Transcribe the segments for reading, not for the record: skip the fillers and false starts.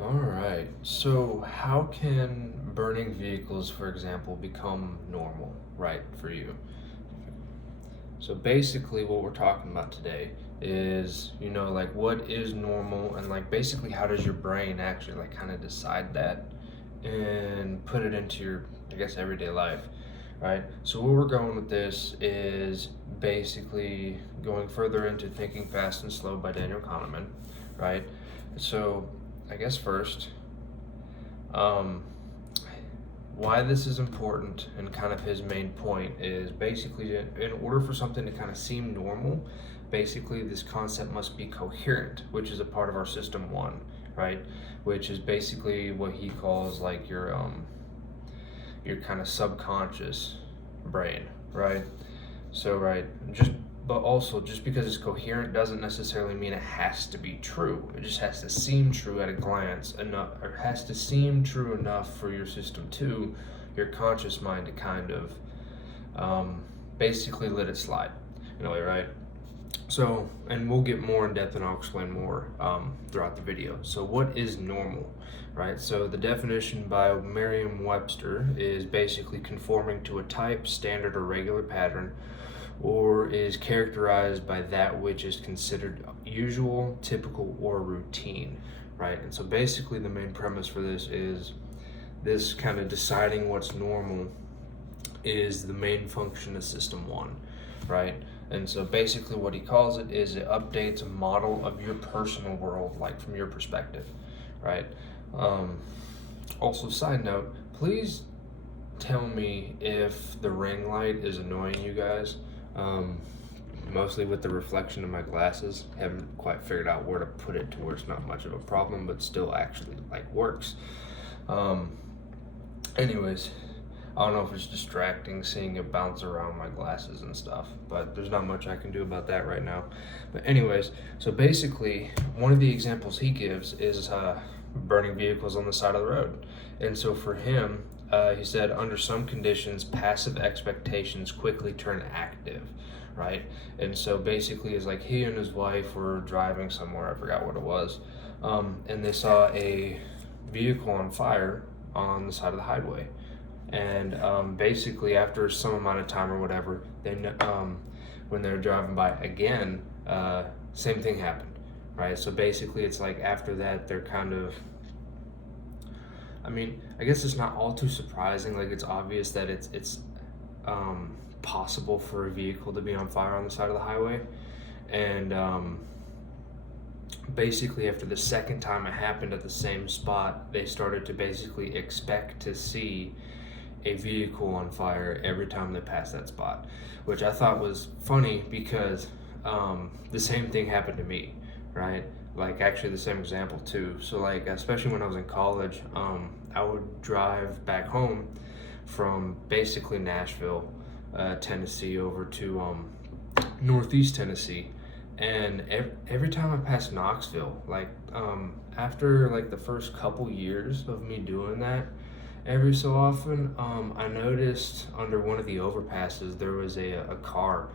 All right. So, how can burning vehicles, for example, become normal, right, for you? So, basically, what we're talking about today is, like what is normal and like basically how does your brain actually like kind of decide that and put it into your, I guess, everyday life, right? So, where we're going with this is basically going further into Thinking Fast and Slow by Daniel Kahneman, right? So, I guess first, um, why this is important and kind of his main point is basically in order for something to kind of seem normal, basically this concept must be coherent, which is a part of our system one, right? Which is basically what he calls like your kind of subconscious brain, right? So right, just but also just because it's coherent doesn't necessarily mean it has to be true. It just has to seem true at a glance enough, or has to seem true enough for your system two, your conscious mind to kind of basically let it slide in a way, right? So, and we'll get more in depth and I'll explain more throughout the video. So, what is normal, right? So, the definition by Merriam-Webster is basically conforming to a type, standard, or regular pattern, or is characterized by that which is considered usual, typical, or routine, right? And so, basically, the main premise for this is this kind of deciding what's normal is the main function of System 1, right? And so basically what he calls it is it updates a model of your personal world, like from your perspective, right? Also, side note, please tell me if the ring light is annoying you guys. Mostly with the reflection of my glasses. Haven't quite figured out where to put it to where it's not much of a problem, but still actually like works. Anyways, I don't know if it's distracting seeing it bounce around my glasses and stuff, but there's not much I can do about that right now. But anyways, so basically, one of the examples he gives is burning vehicles on the side of the road. And so for him, he said, under some conditions, passive expectations quickly turn active, right? And so basically, it's like he and his wife were driving somewhere, I forgot what it was, and they saw a vehicle on fire on the side of the highway. And basically, after some amount of time or whatever, then when they're driving by again, same thing happened, right? So basically, it's like after that, they're kind of. I mean, I guess it's not all too surprising. Like it's obvious that it's possible for a vehicle to be on fire on the side of the highway, and basically after the second time it happened at the same spot, they started to basically expect to see a vehicle on fire every time they passed that spot, which I thought was funny because the same thing happened to me, right? Like actually the same example too. So like especially when I was in college, I would drive back home from basically Nashville, Tennessee over to Northeast Tennessee, and every time I passed Knoxville, like after like the first couple years of me doing that, every so often, I noticed under one of the overpasses there was a car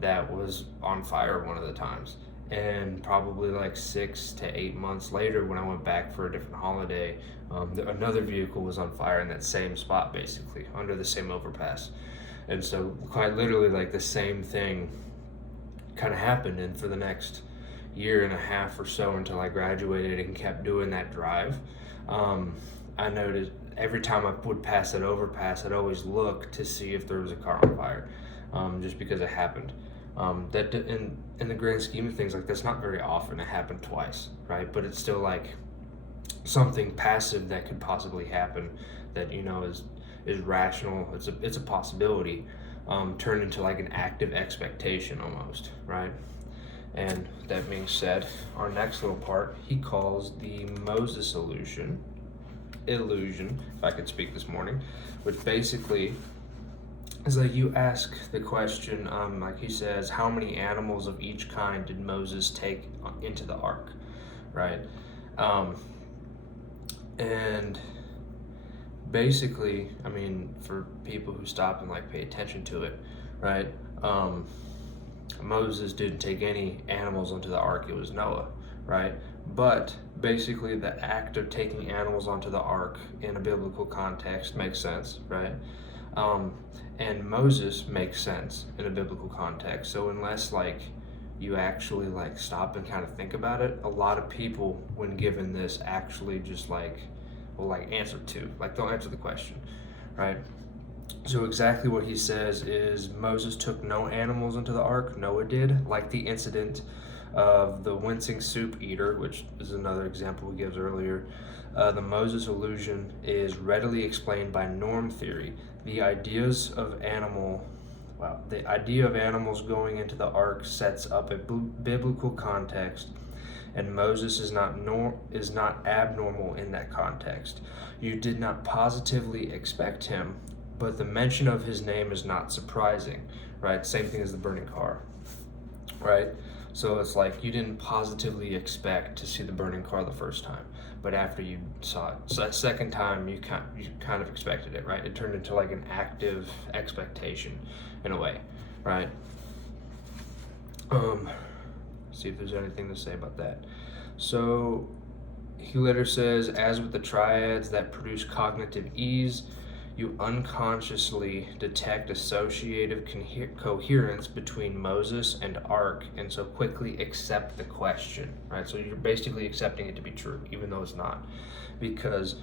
that was on fire one of the times. And probably like 6 to 8 months later, when I went back for a different holiday, another vehicle was on fire in that same spot, basically under the same overpass. And so, quite literally, like the same thing kind of happened. And for the next year and a half or so until I graduated and kept doing that drive, I noticed every time I would pass that overpass, I'd always look to see if there was a car on fire, just because it happened. That in the grand scheme of things, like that's not very often. It happened twice, right? But it's still like something passive that could possibly happen that is rational. It's a possibility, turned into like an active expectation almost, right? And that being said, our next little part he calls the Moses illusion, if I could speak this morning, which basically is like you ask the question, like he says, how many animals of each kind did Moses take into the ark, right? And basically, I mean, for people who stop and like pay attention to it, right? Moses didn't take any animals onto the ark. It was Noah, right? But basically the act of taking animals onto the ark in a biblical context makes sense, right? And Moses makes sense in a biblical context. So unless like you actually like stop and kind of think about it, a lot of people, when given this, actually just like will like answer to, like they'll answer the question, right? So exactly what he says is Moses took no animals into the ark. Noah did, like the incident of the wincing soup eater, which is another example we gives earlier. The Moses illusion is readily explained by norm theory. The idea of animals going into the ark sets up a biblical context, and Moses is not abnormal in that context. You did not positively expect him, but the mention of his name is not surprising, right? Same thing as the burning car, right? So it's like you didn't positively expect to see the burning car the first time, but after you saw it, so that second time you kind of expected it, right? It turned into like an active expectation in a way, right? See if there's anything to say about that. So he later says, as with the triads that produce cognitive ease, you unconsciously detect associative coherence between Moses and ark, and so quickly accept the question, right? So you're basically accepting it to be true, even though it's not, because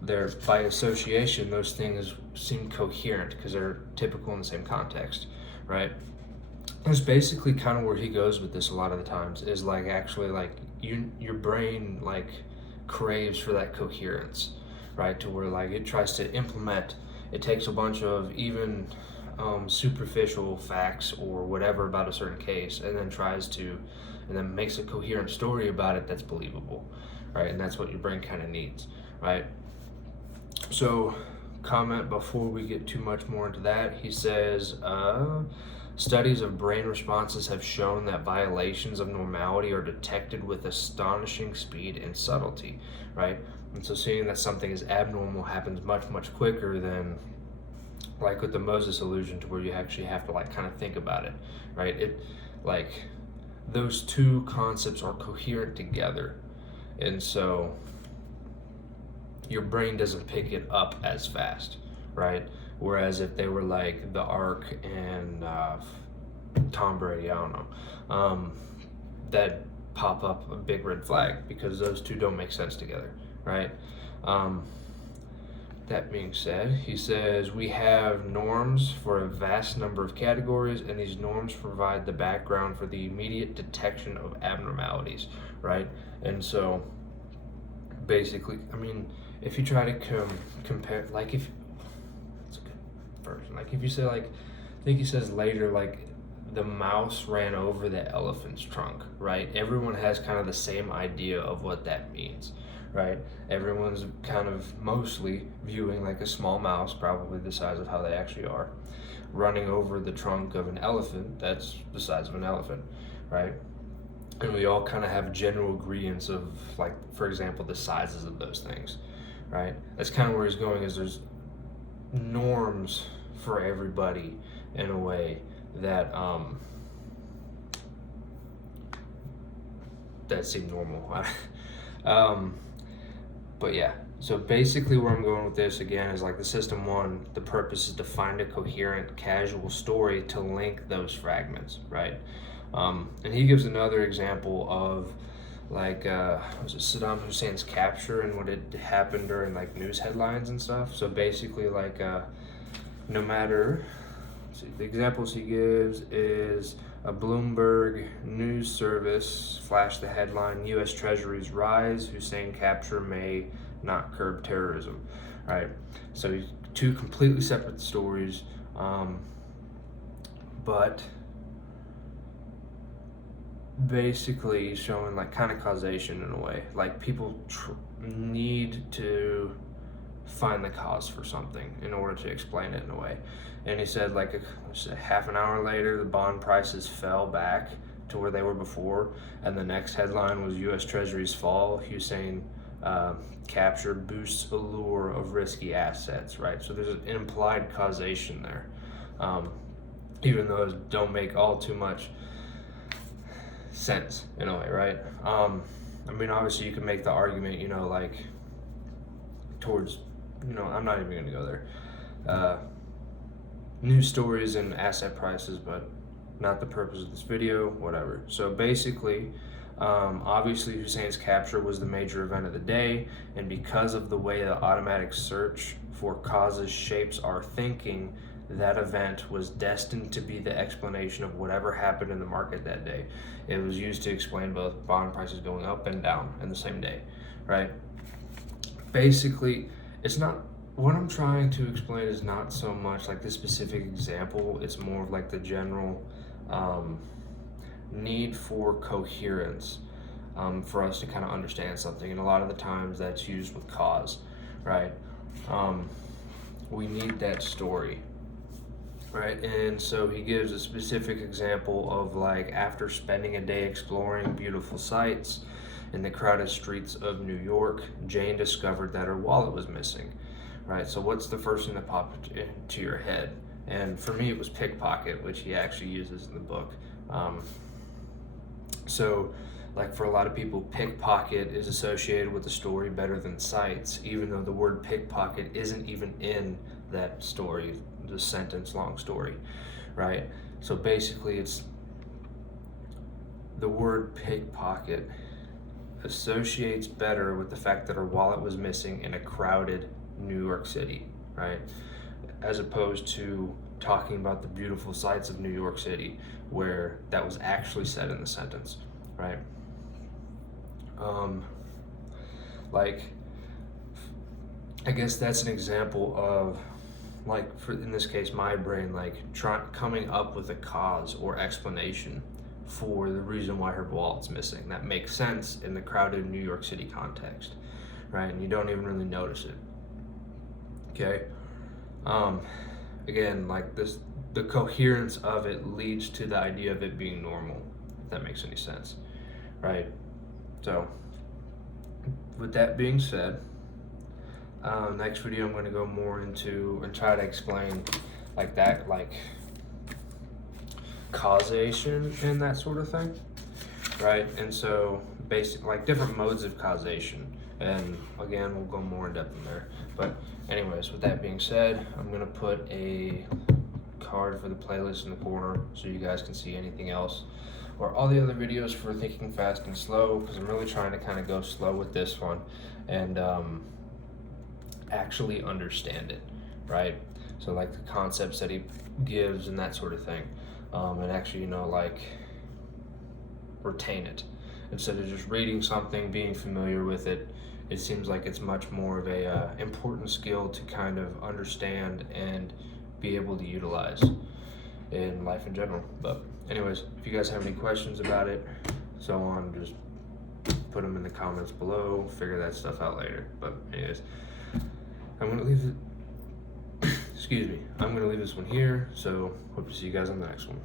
they're, by association, those things seem coherent because they're typical in the same context, right? It's basically kind of where he goes with this a lot of the times, is like actually like your brain like craves for that coherence, right? To where like it tries to implement, it takes a bunch of even superficial facts or whatever about a certain case, and then makes a coherent story about it that's believable, right? And that's what your brain kind of needs, right? So comment before we get too much more into that. He says, studies of brain responses have shown that violations of normality are detected with astonishing speed and subtlety, right? And so seeing that something is abnormal happens much, much quicker than like with the Moses illusion, to where you actually have to like kind of think about it, right? It like those two concepts are coherent together. And so your brain doesn't pick it up as fast, right? Whereas if they were like the ark and Tom Brady, I don't know, that pop up a big red flag, because those two don't make sense together, right? That being said, he says, we have norms for a vast number of categories, and these norms provide the background for the immediate detection of abnormalities, right? And so basically, I mean, if you try to compare, like if, it's a good version, like if you say like, I think he says later, like the mouse ran over the elephant's trunk, right? Everyone has kind of the same idea of what that means, right? Everyone's kind of mostly viewing like a small mouse, probably the size of how they actually are, running over the trunk of an elephant that's the size of an elephant, right? And we all kind of have general agreements of, like, for example, the sizes of those things, right? That's kind of where he's going, is there's norms for everybody in a way that that seem normal. But yeah, so basically where I'm going with this again is like the system one, the purpose is to find a coherent, casual story to link those fragments, right? And he gives another example of like was it Saddam Hussein's capture and what had happened during like news headlines and stuff. So basically like no matter, the examples he gives is a Bloomberg news service flashed the headline, U.S. Treasuries rise, Hussein capture may not curb terrorism, right? So two completely separate stories, but basically showing like kind of causation in a way. Like people need to find the cause for something in order to explain it in a way. And he said like a half an hour later, the bond prices fell back to where they were before, and the next headline was U.S. Treasuries fall, Hussein capture boosts allure of risky assets, right? So there's an implied causation there, even though it don't make all too much sense in a way, right? I mean, obviously you can make the argument, you know, like towards, you know, I'm not even going to go there. News stories and asset prices, but not the purpose of this video, whatever. So basically, obviously Hussein's capture was the major event of the day, and because of the way the automatic search for causes shapes our thinking, that event was destined to be the explanation of whatever happened in the market that day. It was used to explain both bond prices going up and down in the same day, right? Basically, it's not, what I'm trying to explain is not so much like this specific example, it's more of like the general need for coherence for us to kind of understand something, and a lot of the times that's used with cause, right? We need that story, right? And so he gives a specific example of like, after spending a day exploring beautiful sights in the crowded streets of New York, Jane discovered that her wallet was missing, right? So what's the first thing that popped into your head? And for me, it was pickpocket, which he actually uses in the book. So like for a lot of people, pickpocket is associated with the story better than sights, even though the word pickpocket isn't even in that story, the sentence long story, right? So basically it's the word pickpocket associates better with the fact that her wallet was missing in a crowded New York City, right? As opposed to talking about the beautiful sights of New York City, where that was actually said in the sentence, right? Like, I guess that's an example of, like, for in this case, my brain, like, coming up with a cause or explanation for the reason why her wallet's missing. That makes sense in the crowded New York City context, right? And you don't even really notice it, okay? Again, like this, the coherence of it leads to the idea of it being normal, if that makes any sense, right? So, with that being said, next video I'm going to go more into and try to explain like that, like causation and that sort of thing, right? And so basic, like different modes of causation, and again we'll go more in depth in there. But anyways, with that being said, I'm going to put a card for the playlist in the corner so you guys can see anything else or all the other videos for Thinking Fast and Slow, because I'm really trying to kind of go slow with this one and actually understand it, right? So like the concepts that he gives and that sort of thing, and actually, you know, like retain it instead of just reading something, being familiar with it. It seems like it's much more of a important skill to kind of understand and be able to utilize in life in general. But anyways, if you guys have any questions about it, so on, just put them in the comments below, figure that stuff out later. But anyways, I'm gonna leave it, excuse me, I'm gonna leave this one here, so hope to see you guys on the next one.